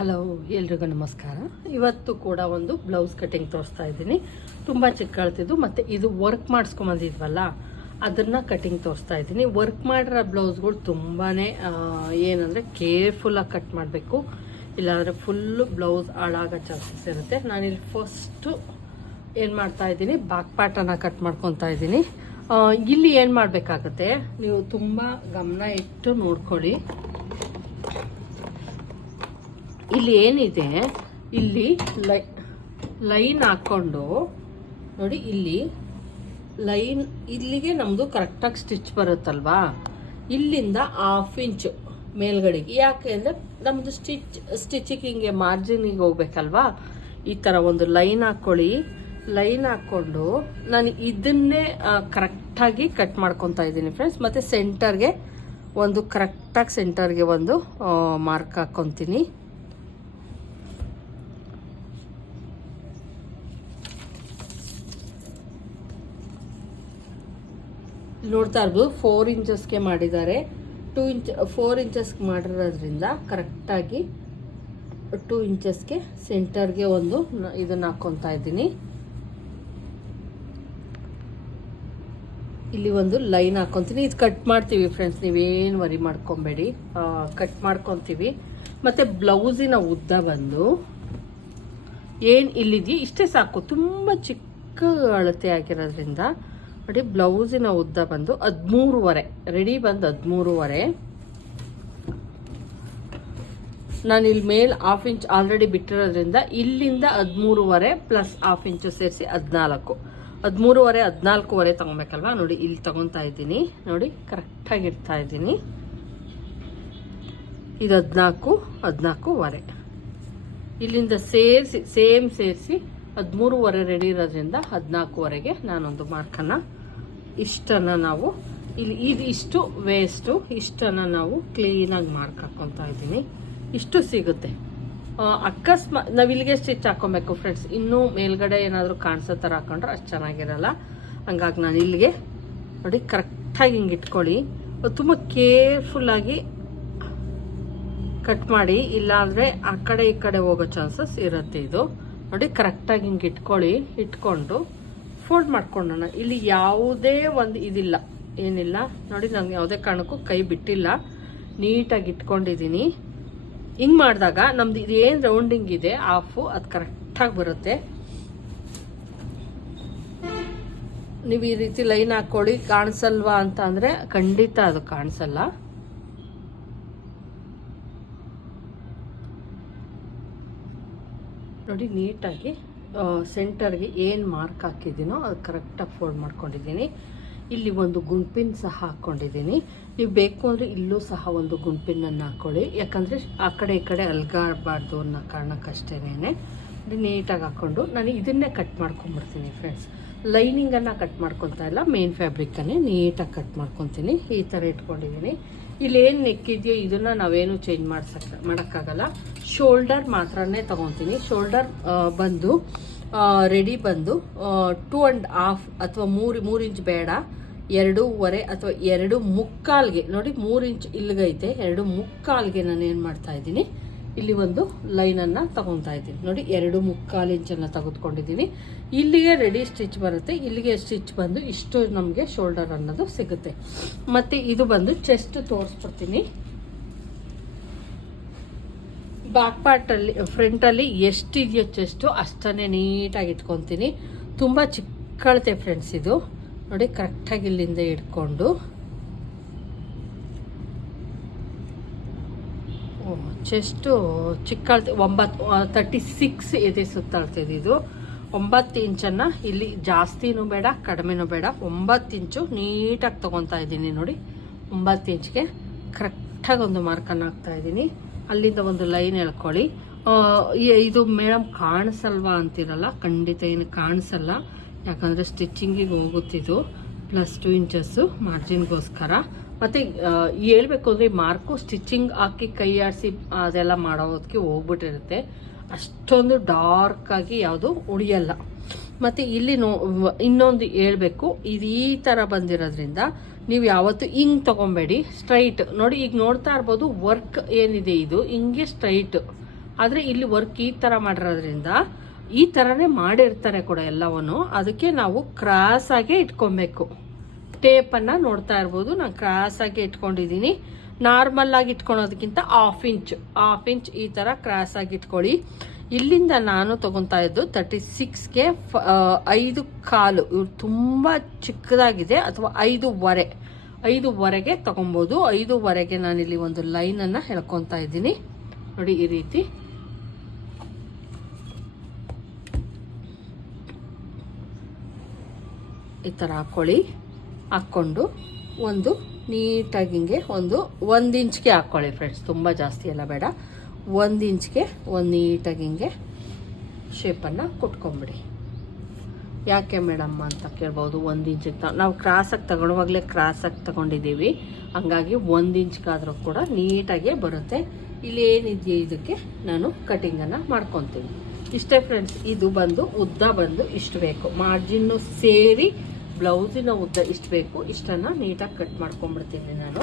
Hello, ಎಲ್ರಿಗೂ ನಮಸ್ಕಾರ. ಇವತ್ತು ಕೂಡ ಒಂದು ಬ್ಲೌಸ್ ಕಟಿಂಗ್ ತೋರಿಸ್ತಾ ಇದ್ದೀನಿ. ತುಂಬ ಚಿಕ್ಕಳ್ತಿದ್ದು, ಮತ್ತು ಇದು ವರ್ಕ್ ಮಾಡಿಸ್ಕೊಂಬಂದಿದ್ವಲ್ಲ, ಅದನ್ನು ಕಟಿಂಗ್ ತೋರಿಸ್ತಾ ಇದ್ದೀನಿ. ವರ್ಕ್ ಮಾಡಿರೋ ಬ್ಲೌಸ್ಗಳು ತುಂಬಾ ಏನಂದರೆ ಕೇರ್ಫುಲ್ಲಾಗಿ ಕಟ್ ಮಾಡಬೇಕು. ಇಲ್ಲಾಂದರೆ ಫುಲ್ಲು ಬ್ಲೌಸ್ ಹಾಳಾಗೋ ಚಾನ್ಸಸ್ ಇರುತ್ತೆ. ನಾನಿಲ್ಲಿ ಫಸ್ಟು ಏನು ಮಾಡ್ತಾ ಇದ್ದೀನಿ ಬ್ಯಾಕ್ ಪಾರ್ಟನ್ನು ಕಟ್ ಮಾಡ್ಕೊತಾ ಇದ್ದೀನಿ. ಇಲ್ಲಿ ಏನು ಮಾಡಬೇಕಾಗತ್ತೆ, ನೀವು ತುಂಬ ಗಮನ ಇಟ್ಟು ನೋಡ್ಕೊಳ್ಳಿ. ಇಲ್ಲಿ ಏನಿದೆ? ಇಲ್ಲಿ ಲೈ, ಲೈನ್ ಹಾಕ್ಕೊಂಡು, ನೋಡಿ ಇಲ್ಲಿ, ಲೈನ್, ಇಲ್ಲಿಗೆ ನಮ್ಮದು ಕರೆಕ್ಟಾಗಿ ಸ್ಟಿಚ್ ಬರುತ್ತಲ್ವಾ? ಇಲ್ಲಿಂದ ಹಾಫ್ ಇಂಚು ಮೇಲ್ಗಡೆಗೆ. ಯಾಕೆ ಅಂದರೆ ನಮ್ಮದು ಸ್ಟಿಚ್ ಸ್ಟಿಚಿಗೆ ಹಿಂಗೆ ಮಾರ್ಜಿನಿಗೆ ಹೋಗ್ಬೇಕಲ್ವಾ? ಈ ಥರ ಒಂದು ಲೈನ್ ಹಾಕ್ಕೊಳ್ಳಿ ಲೈನ್ ಹಾಕ್ಕೊಂಡು ನಾನು ಇದನ್ನೇ ಕರೆಕ್ಟಾಗಿ ಕಟ್ ಮಾಡ್ಕೊತಾ ಇದ್ದೀನಿ ಫ್ರೆಂಡ್ಸ್ ಮತ್ತು ಸೆಂಟರ್ಗೆ ಒಂದು ಕರೆಕ್ಟಾಗಿ ಸೆಂಟರ್ಗೆ ಒಂದು ಮಾರ್ಕ್ ಹಾಕ್ಕೊತೀನಿ ನೋಡ್ತಾ ಇರ್ಬೋದು ಫೋರ್ ಇಂಚಸ್ಗೆ ಮಾಡಿದ್ದಾರೆ. ಟೂ ಇಂಚ್ ಫೋರ್ ಇಂಚಸ್ಗೆ ಮಾಡಿರೋದ್ರಿಂದ ಕರೆಕ್ಟಾಗಿ ಟೂ ಇಂಚಸ್ಗೆ ಸೆಂಟರ್ಗೆ ಒಂದು ಇದನ್ನು ಹಾಕ್ಕೊತಾ ಇದ್ದೀನಿ. ಇಲ್ಲಿ ಒಂದು ಲೈನ್ ಹಾಕ್ಕೊತೀನಿ ಇದು ಕಟ್ ಮಾಡ್ತೀವಿ ಫ್ರೆಂಡ್ಸ್ ನೀವೇನು ವರಿ ಮಾಡ್ಕೊಬೇಡಿ. ಕಟ್ ಮಾಡ್ಕೊತೀವಿ ಮತ್ತು ಬ್ಲೌಸಿನ ಉದ್ದ ಬಂದು ಏನು ಇಲ್ಲಿದೆಯೋ ಇಷ್ಟೇ ಸಾಕು. ತುಂಬ ಚಿಕ್ಕ ಅಳತೆ ಆಗಿರೋದ್ರಿಂದ ನೋಡಿ, ಬ್ಲೌಸಿನ ಉದ್ದ ಬಂದು ಹದಿಮೂರುವರೆ. ರೆಡಿ ಬಂದು ಹದಿಮೂರುವರೆ. ನಾನು ಇಲ್ಲಿ ಮೇಲ್ ಹಾಫ್ ಇಂಚ್ ಆಲ್ರೆಡಿ ಬಿಟ್ಟಿರೋದ್ರಿಂದ ಇಲ್ಲಿಂದ ಹದಿಮೂರುವರೆ ಪ್ಲಸ್ ಹಾಫ್ ಇಂಚು ಸೇರಿಸಿ ಹದಿನಾಲ್ಕು. ಹದಿಮೂರುವರೆ, ಹದಿನಾಲ್ಕುವರೆ ತಗೊಬೇಕಲ್ವಾ? ನೋಡಿ, ಇಲ್ಲಿ ತಗೊತಾ ಇದ್ದೀನಿ. ನೋಡಿ ಕರೆಕ್ಟಾಗಿ ಇಡ್ತಾ ಇದ್ದೀನಿ. ಇದು ಹದಿನಾಲ್ಕು, ಹದಿನಾಲ್ಕೂವರೆ. ಇಲ್ಲಿಂದ ಸೇರಿಸಿ ಸೇಮ್ ಸೇರಿಸಿ ಹದಿಮೂರುವರೆ ರೆಡಿ ಇರೋದ್ರಿಂದ ಹದಿನಾಲ್ಕುವರೆಗೆ ನಾನೊಂದು ಮಾರ್ಕನ್ನು ಇಷ್ಟನ್ನು ನಾವು ಇಲ್ಲಿ ಇದು ಇಷ್ಟು ವೇಸ್ಟು ಇಷ್ಟನ್ನು ನಾವು ಕ್ಲೀನಾಗಿ ಮಾರ್ಕ್ ಹಾಕ್ಕೊತಾ ಇದ್ದೀನಿ. ಇಷ್ಟು ಸಿಗುತ್ತೆ. ಅಕಸ್ಮಾತ್ ನಾವು ಇಲ್ಲಿಗೆ ಸ್ಟಿಚ್ ಹಾಕೊಬೇಕು ಫ್ರೆಂಡ್ಸ್ ಇನ್ನೂ ಮೇಲ್ಗಡೆ ಏನಾದರೂ ಕಾಣಿಸೋ ಥರ ಹಾಕೊಂಡ್ರೆ ಅಷ್ಟು ಚೆನ್ನಾಗಿರಲ್ಲ. ಹಂಗಾಗಿ ನಾನು ಇಲ್ಲಿಗೆ ನೋಡಿ ಕರೆಕ್ಟಾಗಿ ಹಿಂಗೆ ಇಟ್ಕೊಳ್ಳಿ. ತುಂಬ ಕೇರ್ಫುಲ್ಲಾಗಿ ಕಟ್ ಮಾಡಿ, ಇಲ್ಲಾಂದರೆ ಆ ಕಡೆ ಈ ಕಡೆ ಹೋಗೋ ಚಾನ್ಸಸ್ ಇರುತ್ತೆ ಇದು. ನೋಡಿ ಕರೆಕ್ಟಾಗಿ ಹಿಂಗೆ ಇಟ್ಕೊಳ್ಳಿ, ಇಟ್ಕೊಂಡು ಫೋಲ್ಡ್ ಮಾಡ್ಕೊಂಡೋಣ ಇಲ್ಲಿ ಯಾವುದೇ ಒಂದು ಇದಿಲ್ಲ. ಏನಿಲ್ಲ. ನೋಡಿ, ನಂಗೆ ಯಾವುದೇ ಕಾರಣಕ್ಕೂ ಕೈ ಬಿಟ್ಟಿಲ್ಲ. ನೀಟಾಗಿ ಇಟ್ಕೊಂಡಿದ್ದೀನಿ ಹಿಂಗೆ ಮಾಡಿದಾಗ ನಮ್ದು ಇದು ಏನು ರೌಂಡಿಂಗ್ ಇದೆ ಆಫು ಅದು ಕರೆಕ್ಟಾಗಿ ಬರುತ್ತೆ. ನೀವು ಈ ರೀತಿ ಲೈನ್ ಹಾಕ್ಕೊಳ್ಳಿ ಕಾಣಿಸಲ್ವಾ ಅಂತ ಅಂದರೆ ಖಂಡಿತ ಅದು ಕಾಣಿಸಲ್ಲ. ನೋಡಿ, ನೀಟಾಗಿ ಸೆಂಟರ್ಗೆ ಏನು ಮಾರ್ಕ್ ಹಾಕಿದ್ದೀನೋ ಅದು ಕರೆಕ್ಟಾಗಿ ಫೋಲ್ಡ್ ಮಾಡ್ಕೊಂಡಿದ್ದೀನಿ. ಇಲ್ಲಿ ಒಂದು ಗುಂಪಿನ ಸಹ ಹಾಕ್ಕೊಂಡಿದ್ದೀನಿ ನೀವು ಬೇಕು ಅಂದರೆ ಇಲ್ಲೂ ಸಹ ಒಂದು ಗುಂಪಿನನ್ನು ಹಾಕ್ಕೊಳ್ಳಿ ಯಾಕಂದರೆ ಆ ಕಡೆ ಈ ಕಡೆ ಅಲ್ಗಾಡಬಾರ್ದು ಅನ್ನೋ ಕಾರಣಕ್ಕಷ್ಟೇನೆ ನೀಟಾಗಿ ಹಾಕ್ಕೊಂಡು ನಾನು ಇದನ್ನೇ ಕಟ್ ಮಾಡ್ಕೊಂಬಿಡ್ತೀನಿ ಫ್ರೆಂಡ್ಸ್ ಲೈನಿಂಗನ್ನು ಕಟ್ ಮಾಡ್ಕೊತಾ ಇಲ್ಲ ಮೇನ್ ಫ್ಯಾಬ್ರಿಕ್ಕನ್ನೇ ನೀಟಾಗಿ ಕಟ್ ಮಾಡ್ಕೊತೀನಿ. ಈ ಥರ ಇಟ್ಕೊಂಡಿದ್ದೀನಿ. ಇಲ್ಲೇನು ನೆಕ್ಕಿದೆಯೋ ಇದನ್ನು ನಾವೇನು ಚೇಂಜ್ ಮಾಡ್ಸಕ್, ಮಾಡೋಕ್ಕಾಗಲ್ಲ. ಶೋಲ್ಡರ್ ಮಾತ್ರನೇ ತಗೊಂತೀನಿ. ಶೋಲ್ಡರ್ ಬಂದು ರೆಡಿ ಬಂದು ಟೂ ಆ್ಯಂಡ್ ಹಾಫ್ ಅಥವಾ ಮೂರು ಮೂರು ಇಂಚ್ ಬೇಡ. ಎರಡೂವರೆ ಅಥವಾ ಎರಡು ಮುಕ್ಕಾಲ್ಗೆ, ನೋಡಿ ಮೂರು ಇಂಚ್ ಇಲ್ಲಿಗೈತೆ, ಎರಡು ಮುಕ್ಕಾಲ್ಗೆ ನಾನು ಏನು ಮಾಡ್ತಾ ಇದ್ದೀನಿ. ಇಲ್ಲಿ ಒಂದು ಲೈನನ್ನು ತಗೊತಾ ಇದ್ದೀನಿ. ನೋಡಿ, ಎರಡು ಮುಕ್ಕಾಲು ಇಂಚನ್ನು ತೆಗೆದುಕೊಂಡಿದ್ದೀನಿ. ಇಲ್ಲಿಗೆ ರೆಡಿ ಸ್ಟಿಚ್ ಬರುತ್ತೆ. ಇಲ್ಲಿಗೆ ಸ್ಟಿಚ್ ಬಂದು ಇಷ್ಟು ನಮಗೆ ಶೋಲ್ಡರ್ ಅನ್ನೋದು ಸಿಗುತ್ತೆ. ಮತ್ತು ಇದು ಬಂದು ಚೆಸ್ಟ್ ತೋರಿಸ್ಬಿಡ್ತೀನಿ. ಬ್ಯಾಕ್ ಪಾರ್ಟಲ್ಲಿ ಫ್ರಂಟಲ್ಲಿ ಎಷ್ಟಿದೆಯೋ ಚೆಸ್ಟು ಅಷ್ಟನ್ನೇ ನೀಟಾಗಿ ಇಟ್ಕೊತೀನಿ ತುಂಬ ಚಿಕ್ಕಳತೆ ಫ್ರೆಂಡ್ಸ್ ಇದು. ನೋಡಿ ಕರೆಕ್ಟಾಗಿ ಇಲ್ಲಿಂದ ಇಟ್ಕೊಂಡು ಚೆಸ್ಟು ಚಿಕ್ಕಳ್ ಒಂಬತ್ತು ತರ್ಟಿ ಸಿಕ್ಸ್ ಇದೆ ಸುತ್ತಾಳ್ತಿದೆ ಇದು. ಒಂಬತ್ತು ಇಂಚನ್ನು ಇಲ್ಲಿ ಜಾಸ್ತಿನೂ ಬೇಡ, ಕಡಿಮೆನೂ ಬೇಡ. ಒಂಬತ್ತು ಇಂಚು ನೀಟಾಗಿ ತೊಗೊತಾ ಇದ್ದೀನಿ ನೋಡಿ. ಒಂಬತ್ತು ಇಂಚ್ಗೆ ಕರೆಕ್ಟಾಗಿ ಒಂದು ಮಾರ್ಕನ್ನು ಹಾಕ್ತಾ ಇದ್ದೀನಿ. ಅಲ್ಲಿಂದ ಒಂದು ಲೈನ್ ಎಳ್ಕೊಳ್ಳಿ ಇದು ಮೇಡಮ್ ಕಾಣಿಸಲ್ವಾ ಅಂತಿರಲ್ಲ? ಖಂಡಿತ ಏನು ಕಾಣಿಸಲ್ಲ. ಯಾಕಂದರೆ ಸ್ಟಿಚಿಂಗಿಗೆ ಹೋಗುತ್ತಿದ್ದು ಪ್ಲಸ್ ಟು ಇಂಚಸ್ಸು ಮಾರ್ಜಿನ್ಗೋಸ್ಕರ. ಮತ್ತು ಹೇಳ್ಬೇಕು ಅಂದರೆ ಮಾರ್ಕು ಸ್ಟಿಚಿಂಗ್ ಹಾಕಿ ಕೈ ಆಡಿಸಿ ಅದೆಲ್ಲ ಮಾಡೋದಕ್ಕೆ ಹೋಗ್ಬಿಟ್ಟಿರುತ್ತೆ. ಅಷ್ಟೊಂದು ಆಗಿ ಯಾವುದು ಉಳಿಯಲ್ಲ. ಮತ್ತು ಇಲ್ಲಿ ನೋ, ಇನ್ನೊಂದು ಹೇಳ್ಬೇಕು, ಇದು ಈ ಥರ ಬಂದಿರೋದ್ರಿಂದ ನೀವು ಯಾವತ್ತು ಹಿಂಗ್ ತೊಗೊಬೇಡಿ ಸ್ಟ್ರೈಟ್ ನೋಡಿ, ಈಗ ನೋಡ್ತಾ ಇರ್ಬೋದು ವರ್ಕ್ ಏನಿದೆ ಇದು, ಹಿಂಗೆ ಸ್ಟ್ರೈಟ್ ಆದರೆ ಇಲ್ಲಿ ವರ್ಕ್ ಈ ಥರ ಮಾಡಿರೋದ್ರಿಂದ ಈ ಥರನೇ ಮಾಡಿರ್ತಾರೆ ಕೂಡ ಎಲ್ಲವನ್ನು. ಅದಕ್ಕೆ ನಾವು ಕ್ರಾಸ್ ಆಗೇ ಇಟ್ಕೊಬೇಕು. ಟೇಪನ್ನು ನೋಡ್ತಾ ಇರ್ಬೋದು. ನಾನು ಕ್ರಾಸ್ ಆಗಿ ಇಟ್ಕೊಂಡಿದ್ದೀನಿ. ನಾರ್ಮಲ್ಲಾಗಿ ಇಟ್ಕೊಳೋದಕ್ಕಿಂತ ಹಾಫ್ ಇಂಚ್ ಹಾಫ್ ಇಂಚ್ ಈ ಥರ ಕ್ರಾಸ್ ಆಗಿ ಇಟ್ಕೊಳ್ಳಿ. ಇಲ್ಲಿಂದ ನಾನು ತೊಗೊತಾ ಇದ್ದು ತರ್ಟಿ ಸಿಕ್ಸ್ಗೆ ಐದು ಕಾಲು. ಇವ್ರು ತುಂಬ ಚಿಕ್ಕದಾಗಿದೆ. ಅಥವಾ ಐದೂವರೆ, ಐದೂವರೆಗೆ ತಗೊಬೋದು. ಐದೂವರೆಗೆ ನಾನಿಲ್ಲಿ ಒಂದು ಲೈನನ್ನು ಹೇಳ್ಕೊತಾ ಇದ್ದೀನಿ. ನೋಡಿ ಈ ರೀತಿ. ಈ ಥರ ಹಾಕ್ಕೊಳ್ಳಿ ಹಾಕ್ಕೊಂಡು ಒಂದು ನೀಟಾಗಿ ಹಿಂಗೆ ಒಂದು ಒಂದು ಇಂಚ್ಗೆ ಹಾಕ್ಕೊಳ್ಳಿ ಫ್ರೆಂಡ್ಸ್ ತುಂಬ ಜಾಸ್ತಿ ಎಲ್ಲ ಬೇಡ. ಒಂದು ಇಂಚ್ಗೆ ಒಂದು ನೀಟಾಗಿ ಹಿಂಗೆ ಶೇಪನ್ನು ಕುಟ್ಕೊಂಬಿಡಿ. ಯಾಕೆ ಮೇಡಮ್ ಅಂತ ಕೇಳ್ಬೋದು? ಒಂದು ಇಂಚಿಗೆ ತ, ನಾವು ಕ್ರಾಸಾಗಿ ತಗೊಳ್ಳುವಾಗಲೇ ಕ್ರಾಸಾಗಿ ತಗೊಂಡಿದ್ದೀವಿ. ಹಂಗಾಗಿ ಒಂದು ಇಂಚ್ಗಾದರೂ ಕೂಡ ನೀಟಾಗೇ ಬರುತ್ತೆ. ಇಲ್ಲಿ ಏನಿದೆಯೋ ಇದಕ್ಕೆ? ನಾನು ಕಟಿಂಗನ್ನು ಮಾಡ್ಕೊತೀನಿ. ಇಷ್ಟೇ ಫ್ರೆಂಡ್ಸ್ ಇದು ಬಂದು, ಉದ್ದ ಬಂದು ಇಷ್ಟು ಬೇಕು. ಮಾರ್ಜಿನ್ನು ಸೇರಿ ಬ್ಲೌಸಿನ ಉದ್ದ ಇಷ್ಟು ಬೇಕು ಇಷ್ಟನ್ನು ನೀಟಾಗಿ ಕಟ್ ಮಾಡ್ಕೊಂಡ್ಬಿಡ್ತೀನಿ ನಾನು.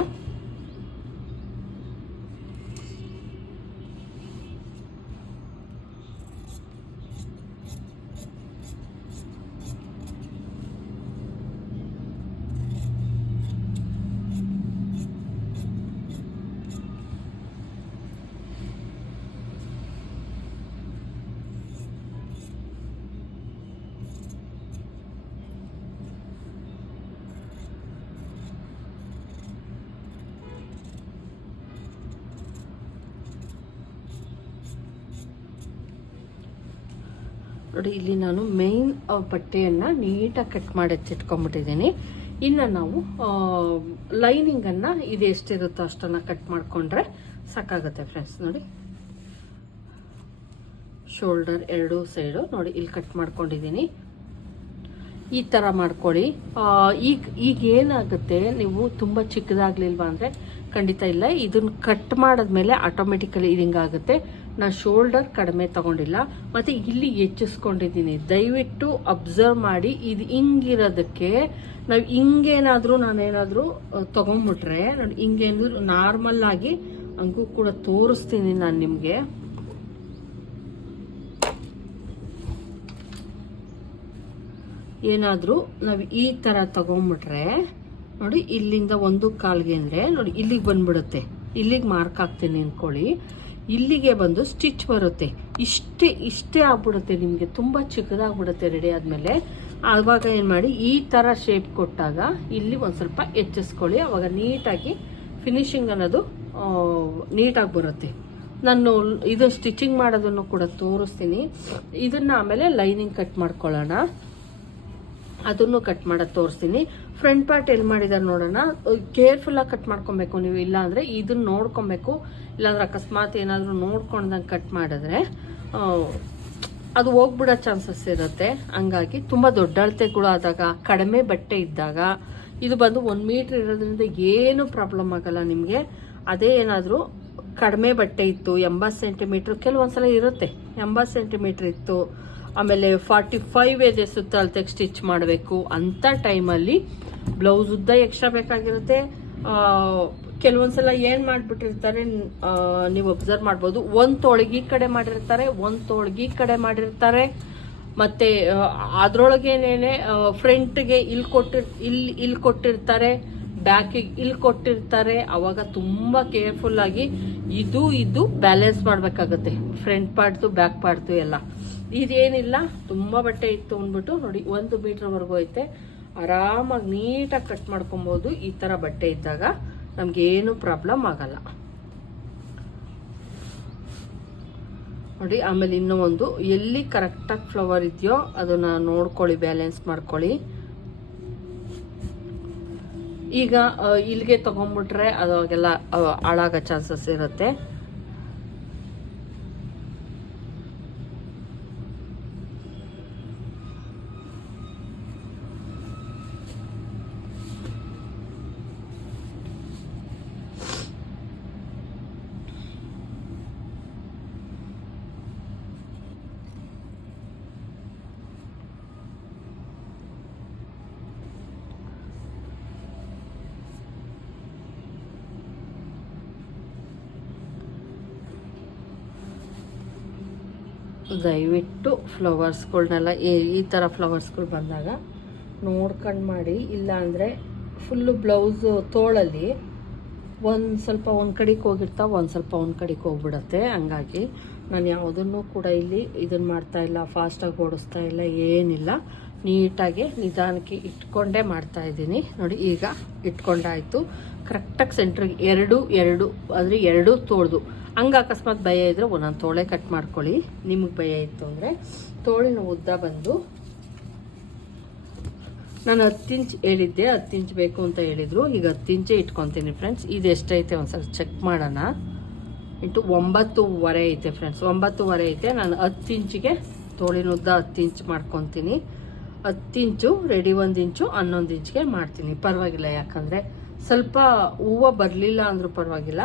ನೋಡಿ, ಇಲ್ಲಿ ನಾನು ಮೇನ್ ಬಟ್ಟೆಯನ್ನು ನೀಟಾಗಿ ಕಟ್ ಮಾಡಿ ಎತ್ತಿಟ್ಕೊಂಡ್ಬಿಟ್ಟಿದ್ದೀನಿ. ಇನ್ನು ನಾವು ಲೈನಿಂಗನ್ನು ಇದು ಎಷ್ಟಿರುತ್ತೋ ಅಷ್ಟನ್ನು ಕಟ್ ಮಾಡಿಕೊಂಡ್ರೆ ಸಾಕಾಗುತ್ತೆ ಫ್ರೆಂಡ್ಸ್ ನೋಡಿ. ಶೋಲ್ಡರ್ ಎರಡು ಸೈಡು ನೋಡಿ, ಇಲ್ಲಿ ಕಟ್ ಮಾಡ್ಕೊಂಡಿದ್ದೀನಿ. ಈ ಥರ ಮಾಡ್ಕೊಳ್ಳಿ. ಈಗ ಈಗ ಏನಾಗುತ್ತೆ, ನೀವು ತುಂಬ ಚಿಕ್ಕದಾಗ್ಲಿಲ್ವಾ ಅಂದರೆ ಖಂಡಿತ ಇಲ್ಲ. ಇದನ್ನ ಕಟ್ ಮಾಡಿದ್ಮೇಲೆ ಆಟೋಮೆಟಿಕಲಿ ಇದು ಹಿಂಗಾಗುತ್ತೆ. ನಾನು ಶೋಲ್ಡರ್ ಕಡಿಮೆ ತಗೊಂಡಿಲ್ಲ, ಮತ್ತು ಇಲ್ಲಿ ಹೆಚ್ಚಿಸ್ಕೊಂಡಿದ್ದೀನಿ. ದಯವಿಟ್ಟು ಅಬ್ಸರ್ವ್ ಮಾಡಿ, ಇದು ಹಿಂಗಿರೋದಕ್ಕೆ ನಾವು ಹಿಂಗೇನಾದರೂ ನಾನೇನಾದರೂ ತೊಗೊಂಬಿಟ್ರೆ ನೋಡಿ ಹಿಂಗೇನಾದ್ರು ನಾರ್ಮಲ್ ಆಗಿ ಹಂಗೂ ಕೂಡ ತೋರಿಸ್ತೀನಿ ನಾನು ನಿಮಗೆ. ಏನಾದರೂ ನಾವು ಈ ಥರ ತಗೊಂಬಿಟ್ರೆ, ನೋಡಿ ಇಲ್ಲಿಂದ ಒಂದು ಕಾಲ್ಗೆ ಅಂದರೆ, ನೋಡಿ ಇಲ್ಲಿಗೆ ಬಂದ್ಬಿಡುತ್ತೆ. ಇಲ್ಲಿಗೆ ಮಾರ್ಕ್ ಹಾಕ್ತೀನಿ ಅಂದ್ಕೊಳ್ಳಿ ಇಲ್ಲಿಗೆ ಬಂದು ಸ್ಟಿಚ್ ಬರುತ್ತೆ. ಇಷ್ಟೇ ಇಷ್ಟೇ ಆಗ್ಬಿಡುತ್ತೆ, ನಿಮಗೆ ತುಂಬ ಚಿಕ್ಕದಾಗ್ಬಿಡುತ್ತೆ ರೆಡಿ ಆದಮೇಲೆ. ಆವಾಗ ಏನು ಮಾಡಿ ಈ ಥರ ಶೇಪ್ ಕೊಟ್ಟಾಗ ಇಲ್ಲಿ ಒಂದು ಸ್ವಲ್ಪ ಹೆಚ್ಚಿಸ್ಕೊಳ್ಳಿ ಆವಾಗ ನೀಟಾಗಿ ಫಿನಿಶಿಂಗ್ ಅನ್ನೋದು ನೀಟಾಗಿ ಬರುತ್ತೆ. ನಾನು ಇದು ಸ್ಟಿಚಿಂಗ್ ಮಾಡೋದನ್ನು ಕೂಡ ತೋರಿಸ್ತೀನಿ. ಇದನ್ನು ಆಮೇಲೆ ಲೈನಿಂಗ್ ಕಟ್ ಮಾಡ್ಕೊಳ್ಳೋಣ. ಅದನ್ನು ಕಟ್ ಮಾಡೋದು ತೋರಿಸ್ತೀನಿ. ಫ್ರಂಟ್ ಪಾರ್ಟ್ ಎಲ್ಲಿ ಮಾಡಿದಾರೆ ನೋಡೋಣ. ಕೇರ್ಫುಲ್ಲಾಗಿ ಕಟ್ ಮಾಡ್ಕೊಬೇಕು ನೀವು. ಇಲ್ಲ ಅಂದರೆ ಇದನ್ನ ನೋಡ್ಕೊಬೇಕು. ಇಲ್ಲಾಂದ್ರೆ ಅಕಸ್ಮಾತ್ ಏನಾದರೂ ನೋಡ್ಕೊಂಡಂಗೆ ಕಟ್ ಮಾಡಿದ್ರೆ ಅದು ಹೋಗ್ಬಿಡೋ ಚಾನ್ಸಸ್ ಇರುತ್ತೆ. ಹಂಗಾಗಿ ತುಂಬ ದೊಡ್ಡ ಅಳತೆಗಳು ಆದಾಗ, ಕಡಿಮೆ ಬಟ್ಟೆ ಇದ್ದಾಗ, ಇದು ಬಂದು ಒಂದು ಮೀಟ್ರ್ ಇರೋದ್ರಿಂದ ಏನು ಪ್ರಾಬ್ಲಮ್ ಆಗಲ್ಲ ನಿಮಗೆ. ಅದೇ ಏನಾದರೂ ಕಡಿಮೆ ಬಟ್ಟೆ ಇತ್ತು, ಎಂಬತ್ತು ಸೆಂಟಿಮೀಟ್ರ್ ಕೆಲವೊಂದ್ಸಲ ಇರುತ್ತೆ. ಎಂಬತ್ತು ಸೆಂಟಿಮೀಟ್ರ್ ಇತ್ತು. ಆಮೇಲೆ ಫಾರ್ಟಿ ಫೈವ್ ಇದೆ ಸುತ್ತ ಸ್ಟಿಚ್ ಮಾಡಬೇಕು. ಅಂಥ ಟೈಮಲ್ಲಿ ಬ್ಲೌಸ್ ಉದ್ದ ಎಕ್ಸ್ಟ್ರಾ ಬೇಕಾಗಿರುತ್ತೆ. ಕೆಲವೊಂದ್ಸಲ ಏನು ಮಾಡಿಬಿಟ್ಟಿರ್ತಾರೆ ನೀವು ಅಬ್ಸರ್ವ್ ಮಾಡ್ಬೋದು. ಒಂದು ತೊಳಗಿ ಕಡೆ ಮಾಡಿರ್ತಾರೆ, ಒಂದು ತೊಳಗಿ ಕಡೆ ಮಾಡಿರ್ತಾರೆ. ಮತ್ತು ಅದರೊಳಗೇನೇ ಫ್ರಂಟ್ಗೆ ಇಲ್ಲಿ ಕೊಟ್ಟಿರ್ ಇಲ್ಲಿ ಇಲ್ಲಿ ಕೊಟ್ಟಿರ್ತಾರೆ ಬ್ಯಾಕಿಗೆ ಇಲ್ಲಿ ಕೊಟ್ಟಿರ್ತಾರೆ. ಅವಾಗ ತುಂಬ ಕೇರ್ಫುಲ್ಲಾಗಿ ಇದು ಇದು ಬ್ಯಾಲೆನ್ಸ್ ಮಾಡಬೇಕಾಗುತ್ತೆ. ಫ್ರಂಟ್ ಪಾರ್ಟ್ದು ಬ್ಯಾಕ್ ಪಾರ್ಟ್ದು ಎಲ್ಲ. ಇದೇನಿಲ್ಲ, ತುಂಬ ಬಟ್ಟೆ ಇತ್ತು ಅಂದ್ಬಿಟ್ಟು ನೋಡಿ, ಒಂದು ಮೀಟ್ರ್ವರೆಗೂ ಐತೆ. ಆರಾಮಾಗಿ ನೀಟಾಗಿ ಕಟ್ ಮಾಡ್ಕೊಬೋದು ಈ ಥರ ಬಟ್ಟೆ ಇದ್ದಾಗ. ನಮಗೇನು ಪ್ರಾಬ್ಲಮ್ ಆಗಲ್ಲ. ನೋಡಿ, ಆಮೇಲೆ ಇನ್ನೂ ಒಂದು, ಎಲ್ಲಿ ಕರೆಕ್ಟಾಗಿ ಫ್ಲವರ್ ಇದೆಯೋ ಅದನ್ನ ನೋಡ್ಕೊಳ್ಳಿ ಬ್ಯಾಲೆನ್ಸ್ ಮಾಡ್ಕೊಳ್ಳಿ. ಈಗ ಇಲ್ಲಿಗೆ ತಗೊಂಡ್ಬಿಟ್ರೆ ಅದಾಗೆಲ್ಲ ಹಾಳಾಗೋ ಚಾನ್ಸಸ್ ಇರುತ್ತೆ. ದಯವಿಟ್ಟು ಫ್ಲವರ್ಸ್ಗಳ್ನೆಲ್ಲ ಈ ಥರ ಫ್ಲವರ್ಸ್ಗಳು ಬಂದಾಗ ನೋಡ್ಕೊಂಡು ಮಾಡಿ, ಇಲ್ಲ ಅಂದರೆ ಫುಲ್ಲು ಬ್ಲೌಸು ತೋಳಲ್ಲಿ ಒಂದು ಸ್ವಲ್ಪ ಒಂದು ಕಡೆಗೆ ಹೋಗಿರ್ತಾವೆ ಒಂದು ಸ್ವಲ್ಪ ಒಂದು ಕಡೆಗೆ ಹೋಗ್ಬಿಡತ್ತೆ. ಹಂಗಾಗಿ ನಾನು ಯಾವುದನ್ನು ಕೂಡ ಇಲ್ಲಿ ಇದನ್ನು ಮಾಡ್ತಾ ಇಲ್ಲ ಫಾಸ್ಟಾಗಿ ಓಡಿಸ್ತಾ ಇಲ್ಲ, ಏನಿಲ್ಲ. ನೀಟಾಗಿ ನಿಧಾನಕ್ಕೆ ಇಟ್ಕೊಂಡೇ ಮಾಡ್ತಾ ಇದ್ದೀನಿ. ನೋಡಿ, ಈಗ ಇಟ್ಕೊಂಡಾಯಿತು. ಕರೆಕ್ಟಾಗಿ ಸೆಂಟ್ರಿಗೆ ಎರಡು ಎರಡು, ಅಂದರೆ ಎರಡು ತೋಳ್ದು. ಹಂಗೆ ಅಕಸ್ಮಾತ್ ಭಯ ಇದ್ದರೆ ಒಂದೊಂದು ತೋಳೆ ಕಟ್ ಮಾಡ್ಕೊಳ್ಳಿ. ನಿಮಗೆ ಭಯ ಇತ್ತು ಅಂದರೆ ತೋಳಿನ ಉದ್ದ ಬಂದು ನಾನು ಹತ್ತು ಇಂಚ್ ಹೇಳಿದ್ದೆ, ಹತ್ತು ಇಂಚ್ ಬೇಕು ಅಂತ ಹೇಳಿದರು. ಈಗ ಹತ್ತು ಇಂಚೆ ಇಟ್ಕೊತೀನಿ ಫ್ರೆಂಡ್ಸ್ ಇದು ಎಷ್ಟೈತೆ ಒಂದ್ಸಲ ಚೆಕ್ ಮಾಡೋಣ. ಇಂಟು ಒಂಬತ್ತುವರೆ ಐತೆ ಫ್ರೆಂಡ್ಸ್ ಒಂಬತ್ತುವರೆ ಐತೆ. ನಾನು ಹತ್ತು ಇಂಚಿಗೆ ತೋಳಿನ ಉದ್ದ ಹತ್ತು ಇಂಚ್ ಮಾಡ್ಕೊತೀನಿ. ಹತ್ತು ಇಂಚು ರೆಡಿ ಒಂದು ಇಂಚು, ಹನ್ನೊಂದು ಇಂಚ್ಗೆ ಮಾಡ್ತೀನಿ. ಪರವಾಗಿಲ್ಲ ಯಾಕಂದರೆ ಸ್ವಲ್ಪ ಹೂವು ಬರಲಿಲ್ಲ ಅಂದರೂ ಪರವಾಗಿಲ್ಲ.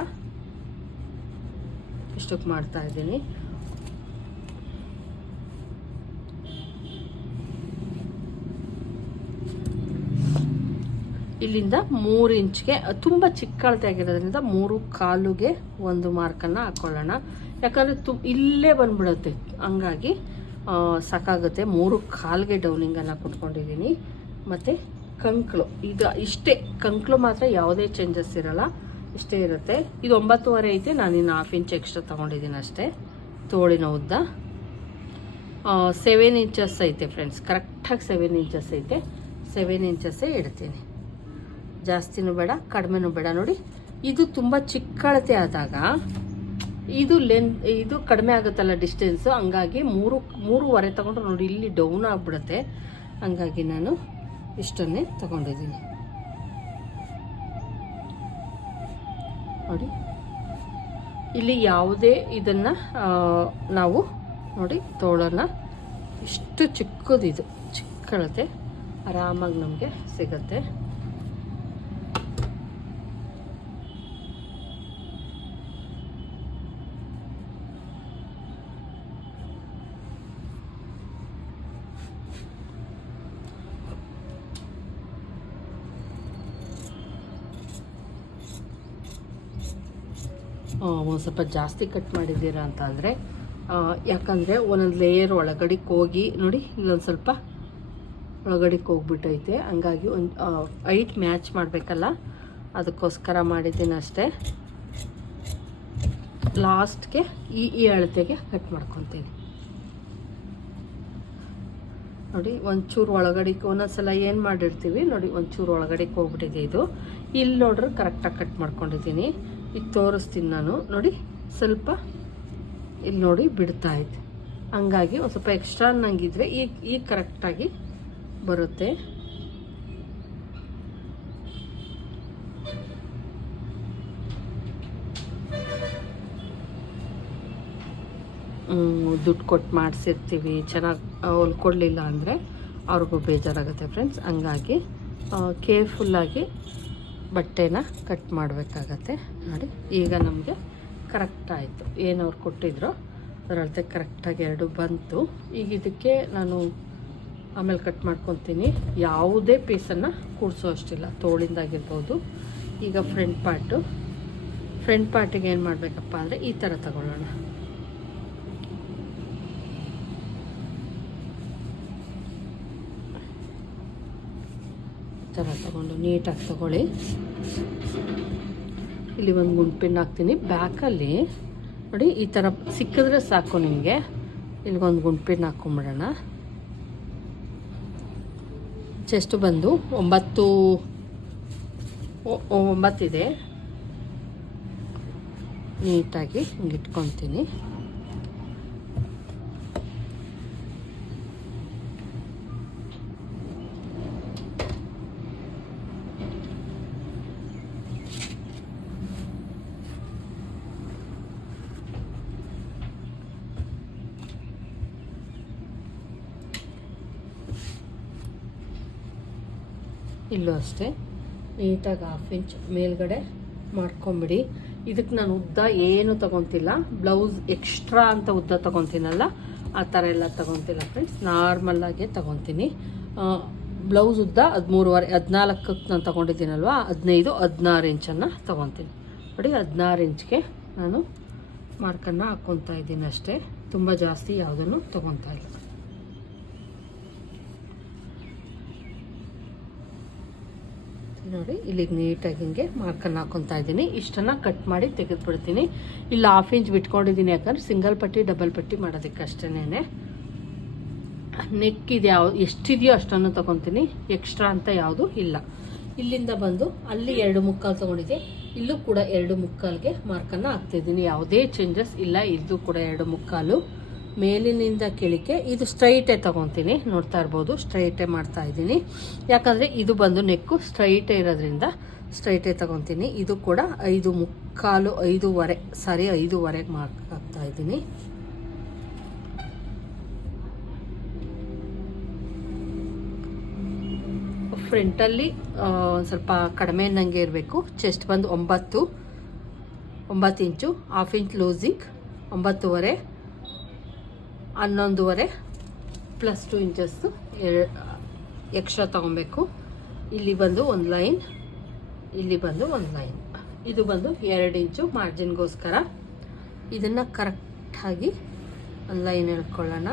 ಇಷ್ಟಕ್ಕೆ ಮಾಡ್ತಾ ಇದ್ದೀನಿ. ಇಲ್ಲಿಂದ ಮೂರು ಇಂಚ್ಗೆ, ತುಂಬ ಚಿಕ್ಕ ಅಳತೆ ಆಗಿರೋದ್ರಿಂದ ಮೂರು ಕಾಲುಗೆ ಒಂದು ಮಾರ್ಕನ್ನು ಹಾಕ್ಕೊಳ್ಳೋಣ ಯಾಕಂದರೆ ತು ಇಲ್ಲೇ ಬಂದ್ಬಿಡುತ್ತೆ. ಹಂಗಾಗಿ ಸಾಕಾಗುತ್ತೆ. ಮೂರು ಕಾಲಿಗೆ ಡೌನಿಂಗನ್ನು ಕೊಟ್ಕೊಂಡಿದ್ದೀನಿ. ಮತ್ತು ಕಂಕ್ಳು. ಇದು ಇಷ್ಟೇ, ಕಂಕ್ಳು ಮಾತ್ರ ಯಾವುದೇ ಚೇಂಜಸ್ ಇರಲ್ಲ. ಇಷ್ಟೇ ಇರುತ್ತೆ. ಇದು ಒಂಬತ್ತುವರೆ ಐತೆ, ನಾನು ಇನ್ನು ಹಾಫ್ ಇಂಚ್ ಎಕ್ಸ್ಟ್ರಾ ತೊಗೊಂಡಿದ್ದೀನಿ ಅಷ್ಟೇ. ತೋಳಿನ ಉದ್ದ. ಸೆವೆನ್ ಇಂಚಸ್ ಐತೆ ಫ್ರೆಂಡ್ಸ್ ಕರೆಕ್ಟಾಗಿ ಸೆವೆನ್ ಇಂಚಸ್ ಐತೆ. ಸೆವೆನ್ ಇಂಚಸ್ಸೇ ಇಡ್ತೀನಿ. ಜಾಸ್ತಿನೂ ಬೇಡ, ಕಡಿಮೆನೂ ಬೇಡ. ನೋಡಿ, ಇದು ತುಂಬ ಚಿಕ್ಕಳತೆ ಆದಾಗ, ಇದು ಲೆನ್ ಇದು ಕಡಿಮೆ ಆಗುತ್ತಲ್ಲ ಡಿಸ್ಟೆನ್ಸು ಹಂಗಾಗಿ ಮೂರು, ಮೂರುವರೆ ತೊಗೊಂಡ್ರೆ ನೋಡಿ, ಇಲ್ಲಿ ಡೌನ್ ಆಗಿಬಿಡುತ್ತೆ. ಹಂಗಾಗಿ ನಾನು ಇಷ್ಟನ್ನೇ ತಗೊಂಡಿದ್ದೀನಿ. ನೋಡಿ. ಇಲ್ಲಿ ಯಾವುದೇ ಇದನ್ನು ನಾವು ನೋಡಿ ತೋಳನ. ಇಷ್ಟು ಚಿಕ್ಕದಿದು ಚಿಕ್ಕಳತೆ ಆರಾಮಾಗಿ ನಮಗೆ ಸಿಗತ್ತೆ. ಒಂದು ಸ್ವಲ್ಪ ಜಾಸ್ತಿ ಕಟ್ ಮಾಡಿದ್ದೀರಾ ಅಂತ ಅಂದರೆ ಯಾಕಂದರೆ ಒಂದೊಂದು ಲೇಯರ್ ಒಳಗಡೆಗೆ ಹೋಗಿ, ನೋಡಿ, ಇಲ್ಲೊಂದು ಸ್ವಲ್ಪ ಒಳಗಡೆಗೆ ಹೋಗ್ಬಿಟ್ಟೈತೆ. ಹಂಗಾಗಿ ಒಂದು ಐಟ್ ಮ್ಯಾಚ್ ಮಾಡಬೇಕಲ್ಲ? ಅದಕ್ಕೋಸ್ಕರ ಮಾಡಿದ್ದೀನಿ ಅಷ್ಟೇ. ಲಾಸ್ಟ್ಗೆ ಈ ಈ ಅಳತೆಗೆ ಕಟ್ ಮಾಡ್ಕೊತೀನಿ. ನೋಡಿ, ಒಂಚೂರು ಒಳಗಡೆಗೆ, ಒಂದೊಂದ್ಸಲ ಏನು ಮಾಡಿರ್ತೀವಿ, ನೋಡಿ, ಒಂಚೂರು ಒಳಗಡೆಗೆ ಹೋಗ್ಬಿಟ್ಟಿದೆ ಇದು. ಇಲ್ಲಿ ನೋಡ್ರೆ ಕರೆಕ್ಟಾಗಿ ಕಟ್ ಮಾಡ್ಕೊಂಡಿದ್ದೀನಿ. ಈಗ ತೋರಿಸ್ತೀನಿ ನಾನು. ನೋಡಿ, ಸ್ವಲ್ಪ ಇಲ್ಲಿ ನೋಡಿ ಬಿಡ್ತಾ ಇದೆ. ಹಂಗಾಗಿ ಒಂದು ಸ್ವಲ್ಪ ಎಕ್ಸ್ಟ್ರಾ ನಂಗಿದ್ರೆ ಈಗ ಈಗ ಕರೆಕ್ಟಾಗಿ ಬರುತ್ತೆ. ದುಡ್ಡು ಕೊಟ್ಟು ಮಾಡಿಸಿರ್ತೀವಿ. ಚೆನ್ನಾಗಿ ಹೊಲ್ಕೊಡ್ಲಿಲ್ಲ ಅಂದರೆ ಅವ್ರಿಗೂ ಬೇಜಾರಾಗುತ್ತೆ ಫ್ರೆಂಡ್ಸ್ ಹಂಗಾಗಿ ಕೇರ್ಫುಲ್ಲಾಗಿ ಬಟ್ಟೆನ ಕಟ್ ಮಾಡಬೇಕಾಗತ್ತೆ. ನೋಡಿ, ಈಗ ನಮಗೆ ಕರೆಕ್ಟ್ ಆಯಿತು. ಏನು ಅವ್ರು ಕೊಟ್ಟಿದ್ರು ಅದರಳತೆ ಕರೆಕ್ಟಾಗಿ ಎರಡು ಬಂತು. ಈಗ ಇದಕ್ಕೆ ನಾನು ಆಮೇಲೆ ಕಟ್ ಮಾಡ್ಕೊತೀನಿ. ಯಾವುದೇ ಪೀಸನ್ನು ಕೂಡಿಸೋ ಅಷ್ಟಿಲ್ಲ. ತೋಳಿಂದಾಗಿರ್ಬೋದು. ಈಗ ಫ್ರಂಟ್ ಪಾರ್ಟು ಫ್ರಂಟ್ ಪಾರ್ಟಿಗೆ ಏನು ಮಾಡಬೇಕಪ್ಪ ಅಂದರೆ ಈ ಥರ ತಗೊಳ್ಳೋಣ. ಥರ ತಗೊಂಡು ನೀಟಾಗಿ ತಗೊಳ್ಳಿ. ಇಲ್ಲಿ ಒಂದು ಗುಂಡ್ಪಿನ್ ಹಾಕ್ತೀನಿ. ಬ್ಯಾಕಲ್ಲಿ ನೋಡಿ, ಈ ಥರ ಸಿಕ್ಕಿದ್ರೆ ಸಾಕು ನಿಮಗೆ. ಇಲ್ಲಿಗೊಂದು ಗುಂಡ್ಪಿನ್ ಹಾಕ್ಕೊಂಬಿಡೋಣ ಚೆಸ್ಟ್ ಬಂದು ಒಂಬತ್ತು ಒಂಬತ್ತಿದೆ. ನೀಟಾಗಿ ಹಿಂಗೆ ಇಟ್ಕೊತೀನಿ ಇಲ್ಲೂ ಅಷ್ಟೇ. ನೀಟಾಗಿ ಹಾಫ್ ಇಂಚ್ ಮೇಲ್ಗಡೆ ಮಾಡ್ಕೊಂಬಿಡಿ. ಇದಕ್ಕೆ ನಾನು ಉದ್ದ ಏನು ತಗೊತಿಲ್ಲ. ಬ್ಲೌಸ್ ಎಕ್ಸ್ಟ್ರಾ ಅಂತ ಉದ್ದ ತಗೊತೀನಲ್ಲ, ಆ ಥರ ಎಲ್ಲ ತಗೊತಿಲ್ಲ ಫ್ರೆಂಡ್ಸ್ ನಾರ್ಮಲ್ಲಾಗೆ ತಗೊತೀನಿ. ಬ್ಲೌಸ್ ಉದ್ದ ಹದಿಮೂರುವರೆ, ಹದಿನಾಲ್ಕಕ್ಕೆ ನಾನು ತಗೊಂಡಿದ್ದೀನಲ್ವಾ, ಹದಿನೈದು, ಹದಿನಾರು ಇಂಚನ್ನು ತಗೊತೀನಿ. ನೋಡಿ, ಹದಿನಾರು ಇಂಚ್ಗೆ ನಾನು ಮಾರ್ಕನ್ನು ಹಾಕ್ಕೊತಾ ಇದ್ದೀನಿ ಅಷ್ಟೇ. ತುಂಬ ಜಾಸ್ತಿ ಯಾವುದನ್ನು ತೊಗೊತಾ ಇಲ್ಲ. ನೋಡಿ, ಇಲ್ಲಿಗೆ ನೀಟಾಗಿ ಹಿಂಗೆ ಮಾರ್ಕನ್ನು ಹಾಕೊತಾ ಇದ್ದೀನಿ. ಇಷ್ಟನ್ನು ಕಟ್ ಮಾಡಿ ತೆಗೆದುಬಿಡ್ತೀನಿ. ಇಲ್ಲಿ ಹಾಫ್ ಇಂಚ್ ಬಿಟ್ಕೊಂಡಿದ್ದೀನಿ ಯಾಕಂದ್ರೆ ಸಿಂಗಲ್ ಪಟ್ಟಿ ಡಬಲ್ ಪಟ್ಟಿ ಮಾಡೋದಕ್ಕೆ ಅಷ್ಟೇನೆ ನೆಕ್ ಇದು ಯಾವ ಎಷ್ಟಿದೆಯೋ ಅಷ್ಟನ್ನು ತಗೊತೀನಿ. ಎಕ್ಸ್ಟ್ರಾ ಅಂತ ಯಾವುದು ಇಲ್ಲ. ಇಲ್ಲಿಂದ ಬಂದು ಅಲ್ಲಿ ಎರಡು ಮುಕ್ಕಾಲು ತೊಗೊಂಡಿದ್ದೆ. ಇಲ್ಲೂ ಕೂಡ ಎರಡು ಮುಕ್ಕಾಲಿಗೆ ಮಾರ್ಕನ್ನು ಹಾಕ್ತಿದ್ದೀನಿ. ಯಾವುದೇ ಚೇಂಜಸ್ ಇಲ್ಲ ಇದು ಕೂಡ ಎರಡು ಮುಕ್ಕಾಲು. ಮೇಲಿನಿಂದ ಕೆಳಕ್ಕೆ ಇದು ಸ್ಟ್ರೈಟೇ ತೊಗೊತೀನಿ. ನೋಡ್ತಾ ಇರ್ಬೋದು, ಸ್ಟ್ರೈಟೇ ಮಾಡ್ತಾ ಇದ್ದೀನಿ. ಯಾಕಂದರೆ ಇದು ಬಂದು ನೆಕ್ಕು ಸ್ಟ್ರೈಟೇ ಇರೋದ್ರಿಂದ ಸ್ಟ್ರೈಟೇ ತೊಗೊತೀನಿ. ಇದು ಕೂಡ ಐದು ಮುಕ್ಕಾಲು ಐದೂವರೆ, ಸಾರಿ ಐದೂವರೆಗೆ ಮಾರ್ಕ್ ಹಾಕ್ತಾ ಇದ್ದೀನಿ. ಫ್ರಂಟಲ್ಲಿ ಒಂದು ಸ್ವಲ್ಪ ಕಡಿಮೆ ನಂಗೆ ಇರಬೇಕು. ಚೆಸ್ಟ್ ಬಂದು ಒಂಬತ್ತು ಒಂಬತ್ತು ಇಂಚು, ಹಾಫ್ ಇಂಚ್ ಲೂಸಿಂಗ್, ಒಂಬತ್ತುವರೆ ಹನ್ನೊಂದುವರೆ ಪ್ಲಸ್ ಟು ಇಂಚಸ್ಸು ಎಕ್ಸ್ಟ್ರಾ ತೊಗೊಬೇಕು. ಇಲ್ಲಿ ಬಂದು ಒಂದು ಲೈನ್ ಇಲ್ಲಿ ಬಂದು ಒಂದು ಲೈನ್ ಇದು ಬಂದು ಎರಡು ಇಂಚು ಮಾರ್ಜಿನ್ಗೋಸ್ಕರ ಇದನ್ನು ಕರೆಕ್ಟಾಗಿ ಒಂದು ಲೈನ್ ಹೇಳ್ಕೊಳ್ಳೋಣ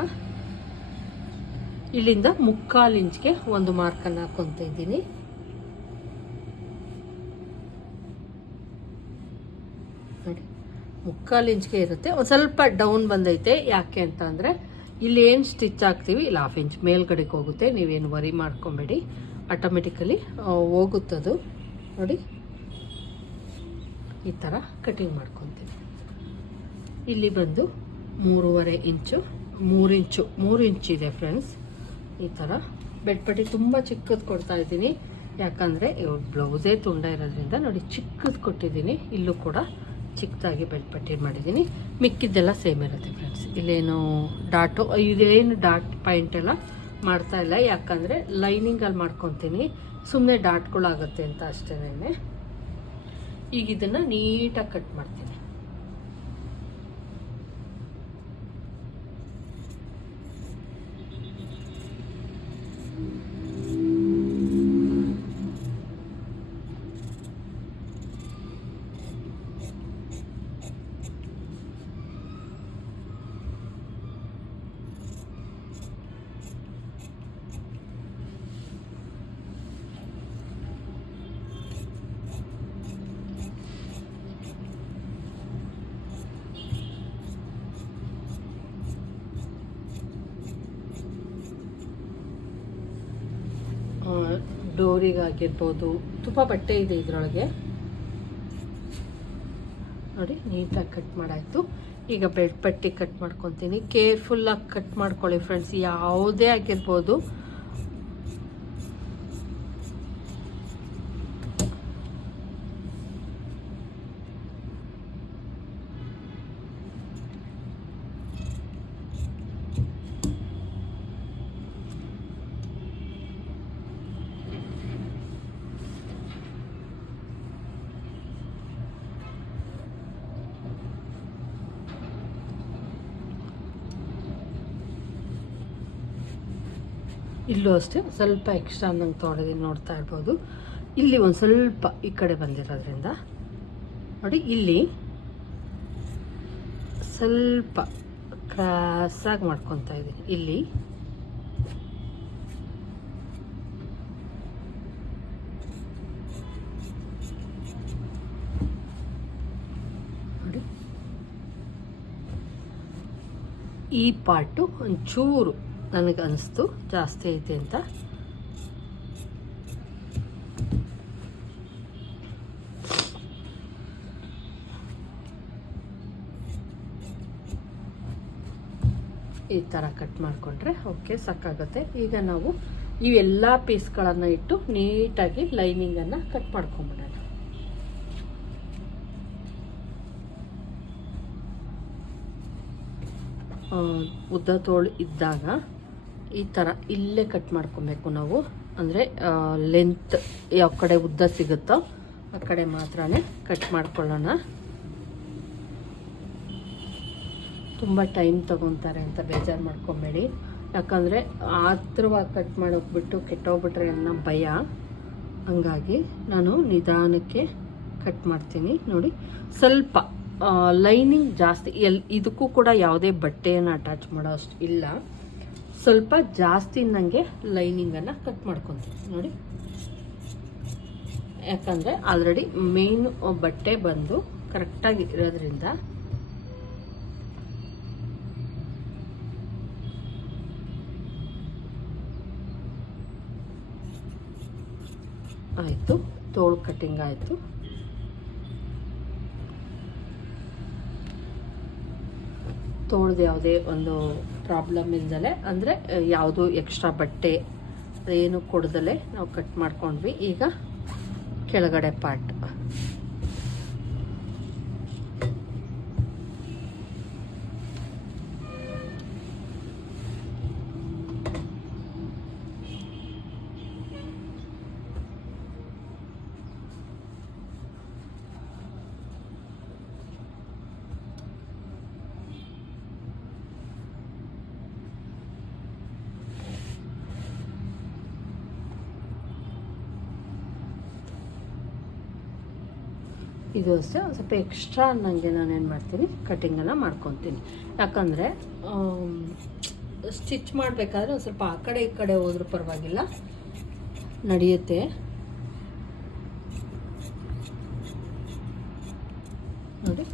ಇಲ್ಲಿಂದ ಮುಕ್ಕಾಲು ಇಂಚ್ಗೆ ಒಂದು ಮಾರ್ಕನ್ನು ಹಾಕೊತ ಇದ್ದೀನಿ ನೋಡಿ ಮುಕ್ಕಾಲು ಇಂಚ್ಗೆ ಇರುತ್ತೆ. ಒಂದು ಸ್ವಲ್ಪ ಡೌನ್ ಬಂದೈತೆ. ಯಾಕೆ ಅಂತ ಅಂದರೆ ಇಲ್ಲಿ ಏನು ಸ್ಟಿಚ್ ಹಾಕ್ತೀವಿ? ಇಲ್ಲಿ ಹಾಫ್ ಇಂಚ್ ಮೇಲ್ಗಡೆಗೆ ಹೋಗುತ್ತೆ. ನೀವೇನು ವರಿ ಮಾಡ್ಕೊಬೇಡಿ. ಆಟೋಮೆಟಿಕಲಿ ಹೋಗುತ್ತದು ನೋಡಿ. ಈ ಥರ ಕಟಿಂಗ್ ಮಾಡ್ಕೊತೀವಿ. ಇಲ್ಲಿ ಬಂದು ಮೂರುವರೆ ಇಂಚು, ಮೂರು ಇಂಚು, ಮೂರು ಇದೆ ಫ್ರೆಂಡ್ಸ್ ಈ ಥರ ಬೆಡ್ ಪಟ್ಟಿ ತುಂಬ ಚಿಕ್ಕದು ಕೊಡ್ತಾ ಇದ್ದೀನಿ. ಯಾಕಂದರೆ ಬ್ಲೌಸೇ ತುಂಡ ಇರೋದ್ರಿಂದ ನೋಡಿ ಚಿಕ್ಕದು ಕೊಟ್ಟಿದ್ದೀನಿ. ಇಲ್ಲೂ ಕೂಡ ಚಿಕ್ಕದಾಗಿ ಬೆಡ್ ಪಟ್ಟಿ ಮಾಡಿದ್ದೀನಿ. ಮಿಕ್ಕಿದ್ದೆಲ್ಲ ಸೇಮ್ ಇರುತ್ತೆ ಫ್ರೆಂಡ್ಸ್ ಇಲ್ಲೇನು ಡಾಟು, ಇದೇನು ಡಾಟ್ ಪಾಯಿಂಟ್ ಎಲ್ಲ ಮಾಡ್ತಾ ಇಲ್ಲ. ಯಾಕಂದರೆ ಲೈನಿಂಗಲ್ಲಿ ಮಾಡ್ಕೊತೀನಿ. ಸುಮ್ಮನೆ ಡಾಟ್ಗಳಾಗುತ್ತೆ ಅಂತ ಅಷ್ಟೇನೆ. ಈಗ ಇದನ್ನು ನೀಟಾಗಿ ಕಟ್ ಮಾಡ್ತೀನಿ. ಡೋರಿಗಾಗಿರ್ಬೋದು ತುಂಬ ಬಟ್ಟೆ ಇದೆ ಇದರೊಳಗೆ. ನೋಡಿ, ನೀಟಾಗಿ ಕಟ್ ಮಾಡಾಯಿತು. ಈಗ ಬೆಡ್ ಪಟ್ಟಿ ಕಟ್ ಮಾಡ್ಕೊತೀನಿ. ಕೇರ್ಫುಲ್ಲಾಗಿ ಕಟ್ ಮಾಡ್ಕೊಳ್ಳಿ ಫ್ರೆಂಡ್ಸ್ ಯಾವುದೇ ಆಗಿರ್ಬೋದು. ಇಲ್ಲೂ ಅಷ್ಟೇ ಸ್ವಲ್ಪ ಎಕ್ಸ್ಟ್ರಾ ನಂಗೆ ತೊಗೊಂಡಿದ್ದೀನಿ ನೋಡ್ತಾ ಇರ್ಬೋದು. ಇಲ್ಲಿ ಒಂದು ಸ್ವಲ್ಪ ಈ ಕಡೆ ಬಂದಿರೋದ್ರಿಂದ ನೋಡಿ ಇಲ್ಲಿ ಸ್ವಲ್ಪ ಕ್ರಾಸಾಗಿ ಮಾಡ್ಕೊತಾ ಇದ್ದೀನಿ. ಇಲ್ಲಿ ನೋಡಿ ಈ ಪಾರ್ಟು ಒಂಚೂರು ನನಗೆ ಅನಿಸ್ತು ಜಾಸ್ತಿ ಐತೆ ಅಂತ. ಈ ಥರ ಕಟ್ ಮಾಡಿಕೊಂಡ್ರೆ ಓಕೆ ಸಾಕಾಗುತ್ತೆ ಈಗ ನಾವು ಇವೆಲ್ಲ ಪೀಸ್ಗಳನ್ನು ಇಟ್ಟು ನೀಟಾಗಿ ಲೈನಿಂಗನ್ನು ಕಟ್ ಮಾಡ್ಕೊಂಬಿಡೋಣ. ಉದ್ದ ತೋಳು ಇದ್ದಾಗ ಈ ಥರ ಇಲ್ಲೇ ಕಟ್ ಮಾಡ್ಕೊಬೇಕು ನಾವು. ಅಂದರೆ ಲೆಂತ್ ಯಾವ ಕಡೆ ಉದ್ದ ಸಿಗುತ್ತೋ ಆ ಕಡೆ ಮಾತ್ರ ಕಟ್ ಮಾಡ್ಕೊಳ್ಳೋಣ. ತುಂಬ ಟೈಮ್ ತೊಗೊತಾರೆ ಅಂತ ಬೇಜಾರು ಮಾಡ್ಕೊಬೇಡಿ. ಯಾಕಂದರೆ ಆತ್ರವಾಗಿ ಕಟ್ ಮಾಡೋಗ್ಬಿಟ್ಟು ಕೆಟ್ಟೋಗ್ಬಿಟ್ರೆ ಅನ್ನೋ ಭಯ. ಹಂಗಾಗಿ ನಾನು ನಿಧಾನಕ್ಕೆ ಕಟ್ ಮಾಡ್ತೀನಿ. ನೋಡಿ, ಸ್ವಲ್ಪ ಲೈನಿಂಗ್ ಜಾಸ್ತಿ, ಎಲ್, ಇದಕ್ಕೂ ಕೂಡ ಯಾವುದೇ ಬಟ್ಟೆಯನ್ನು ಅಟ್ಯಾಚ್ ಮಾಡೋ ಅಷ್ಟು ಇಲ್ಲ. ಸ್ವಲ್ಪ ಜಾಸ್ತಿ ನನಗೆ ಲೈನಿಂಗನ್ನು ಕಟ್ ಮಾಡ್ಕೊತೀನಿ. ನೋಡಿ. ಯಾಕಂದರೆ ಆಲ್ರೆಡಿ ಮೇನ್ ಬಟ್ಟೆ ಬಂದು ಕರೆಕ್ಟಾಗಿ ಇರೋದ್ರಿಂದ ಆಯಿತು. ತೋಳು ಕಟ್ಟಿಂಗ್ ಆಯಿತು. ತೋಳ್ದು ಯಾವುದೇ ಒಂದು ಪ್ರಾಬ್ಲಮ್ ಇಲ್ದಲೆ ಅಂದರೆ ಯಾವುದು ಎಕ್ಸ್ಟ್ರಾ ಬಟ್ಟೆ ಏನು ಕೊಡ್ದಲೆ ನಾವು ಕಟ್ ಮಾಡ್ಕೊಂಡ್ವಿ. ಈಗ ಕೆಳಗಡೆ ಪಾರ್ಟ್ ಅಷ್ಟೇ ಒಂದು ಸ್ವಲ್ಪ ಎಕ್ಸ್ಟ್ರಾ ನನಗೆ ನಾನೇನು ಮಾಡ್ತೀನಿ ಕಟ್ಟಿಂಗನ್ನು ಮಾಡ್ಕೊತೀನಿ. ಯಾಕಂದರೆ ಸ್ಟಿಚ್ ಮಾಡಬೇಕಾದ್ರೆ ಒಂದು ಸ್ವಲ್ಪ ಆ ಕಡೆ ಈ ಕಡೆ ಹೋದ್ರೂ ಪರವಾಗಿಲ್ಲ. ನಡೆಯುತ್ತೆ. ನೋಡಿ,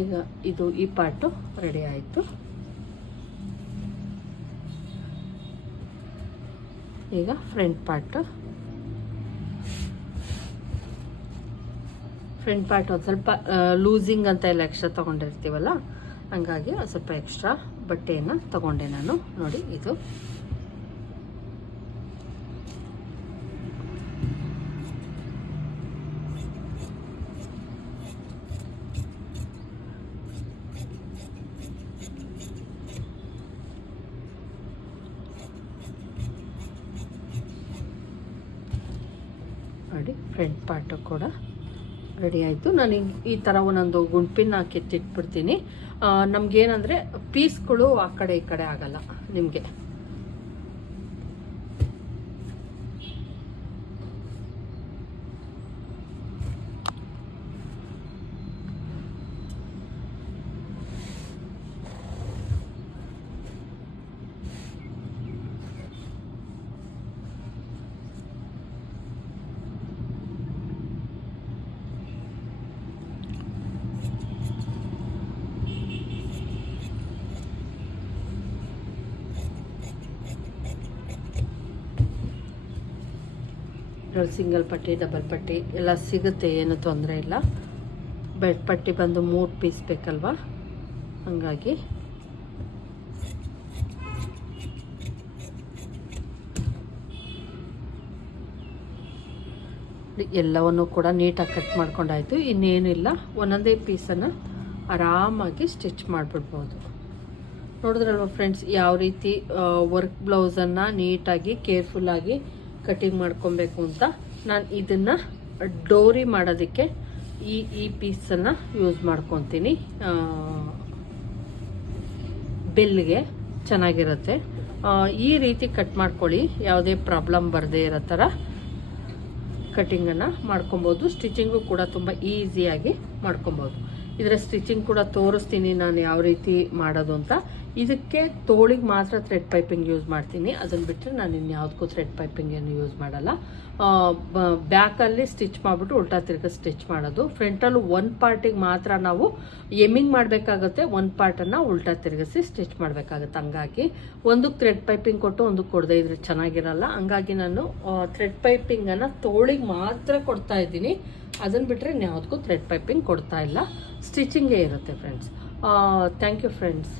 ಈಗ ಇದು ಈ ಪಾರ್ಟು ರೆಡಿ ಆಯಿತು. ಈಗ ಫ್ರಂಟ್ ಪಾರ್ಟು ಫ್ರಂಟ್ ಪಾರ್ಟ್ ಒಂದು ಸ್ವಲ್ಪ ಲೂಸಿಂಗ್ ಅಂತ ಎಲ್ಲ ಎಕ್ಸ್ಟ್ರಾ ತೊಗೊಂಡಿರ್ತೀವಲ್ಲ, ಹಂಗಾಗಿ ಒಂದು ಸ್ವಲ್ಪ ಎಕ್ಸ್ಟ್ರಾ ಬಟ್ಟೆಯನ್ನು ತಗೊಂಡೆ ನಾನು. ನೋಡಿ ಇದು. ನೋಡಿ ಫ್ರಂಟ್ ಪಾರ್ಟು ಕೂಡ. ರೆಡಿ ಆಯಿತು. ನಾನು ಈ- ಥರ ಒಂದೊಂದು ಗುಂಪಿನ ಕೆತ್ತಿಟ್ಬಿಡ್ತೀನಿ. ನಮಗೇನಂದರೆ ಪೀಸ್ಗಳು ಆ ಕಡೆ ಈ ಕಡೆ ಆಗಲ್ಲ ನಿಮಗೆ. ಸಿಂಗಲ್ ಪಟ್ಟಿ, ಡಬಲ್ ಪಟ್ಟಿ ಎಲ್ಲ ಸಿಗುತ್ತೆ, ಏನು ತೊಂದರೆ ಇಲ್ಲ. ಬೆಡ್ ಪಟ್ಟಿ ಬಂದು ಮೂರು ಪೀಸ್ ಬೇಕಲ್ವಾ? ಹಂಗಾಗಿ. ಎಲ್ಲವನ್ನು ಕೂಡ ನೀಟಾಗಿ ಕಟ್ ಮಾಡ್ಕೊಂಡಾಯಿತು. ಇನ್ನೇನಿಲ್ಲ ಒಂದೊಂದೇ ಪೀಸನ್ನು ಆರಾಮಾಗಿ ಸ್ಟಿಚ್ ಮಾಡಿಬಿಡ್ಬೋದು. ನೋಡಿದ್ರಲ್ವ ಫ್ರೆಂಡ್ಸ್, ಯಾವ ರೀತಿ ವರ್ಕ್ ಬ್ಲೌಸನ್ನು ನೀಟಾಗಿ, ಕೇರ್ಫುಲ್ಲಾಗಿ ಕಟಿಂಗ್ ಮಾಡ್ಕೊಬೇಕು ಅಂತ ನಾನು ಇದನ್ನು ಡೋರಿ ಮಾಡೋದಕ್ಕೆ ಈ ಈ ಪೀಸನ್ನು ಯೂಸ್ ಮಾಡ್ಕೊತೀನಿ. ಬೆಲ್ಗೆ ಚೆನ್ನಾಗಿರುತ್ತೆ. ಈ ರೀತಿ ಕಟ್ ಮಾಡ್ಕೊಳ್ಳಿ. ಯಾವುದೇ ಪ್ರಾಬ್ಲಮ್ ಬರದೇ ಇರೋ ಥರ ಕಟಿಂಗನ್ನು ಮಾಡ್ಕೊಬೋದು. ಸ್ಟಿಚಿಂಗು ಕೂಡ ತುಂಬ ಈಸಿಯಾಗಿ ಮಾಡ್ಕೊಬೋದು. ಇದರ ಸ್ಟಿಚಿಂಗ್ ಕೂಡ ತೋರಿಸ್ತೀನಿ ನಾನು ಯಾವ ರೀತಿ ಮಾಡೋದು ಅಂತ. ಇದಕ್ಕೆ ತೋಳಿಗೆ ಮಾತ್ರ ಥ್ರೆಡ್ ಪೈಪಿಂಗ್ ಯೂಸ್ ಮಾಡ್ತೀನಿ. ಅದನ್ನು ಬಿಟ್ಟರೆ ನಾನು ಇನ್ಯಾವುದಕ್ಕೂ ಥ್ರೆಡ್ ಪೈಪಿಂಗ್ ಏನು ಯೂಸ್ ಮಾಡಲ್ಲ. ಬ್ಯಾಕಲ್ಲಿ ಸ್ಟಿಚ್ ಮಾಡಿಬಿಟ್ಟು ಉಲ್ಟಾ ತಿರ್ಗ ಸ್ಟಿಚ್ ಮಾಡೋದು. ಫ್ರಂಟಲ್ಲೂ ಒಂದು ಪಾರ್ಟಿಗೆ ಮಾತ್ರ ನಾವು ಎಮ್ಮಿಂಗ್ ಮಾಡಬೇಕಾಗುತ್ತೆ. ಒಂದು ಪಾರ್ಟನ್ನು ಉಲ್ಟಾ ತಿರುಗಿಸಿ ಸ್ಟಿಚ್ ಮಾಡಬೇಕಾಗುತ್ತೆ. ಹಂಗಾಗಿ ಒಂದಕ್ಕೆ ಥ್ರೆಡ್ ಪೈಪಿಂಗ್ ಕೊಟ್ಟು ಒಂದಕ್ಕೆ ಕೊಡದೇ ಇದ್ರೆ ಚೆನ್ನಾಗಿರಲ್ಲ. ಹಂಗಾಗಿ ನಾನು ಥ್ರೆಡ್ ಪೈಪಿಂಗನ್ನು ತೋಳಿಗೆ ಮಾತ್ರ ಕೊಡ್ತಾ ಇದ್ದೀನಿ. ಅದನ್ನು ಬಿಟ್ಟರೆ ಯಾವುದಕ್ಕೂ ಥ್ರೆಡ್ ಪೈಪಿಂಗ್ ಕೊಡ್ತಾ ಇಲ್ಲ. ಸ್ಟಿಚಿಂಗೇ ಇರುತ್ತೆ ಫ್ರೆಂಡ್ಸ್ ಥ್ಯಾಂಕ್ ಯು ಫ್ರೆಂಡ್ಸ್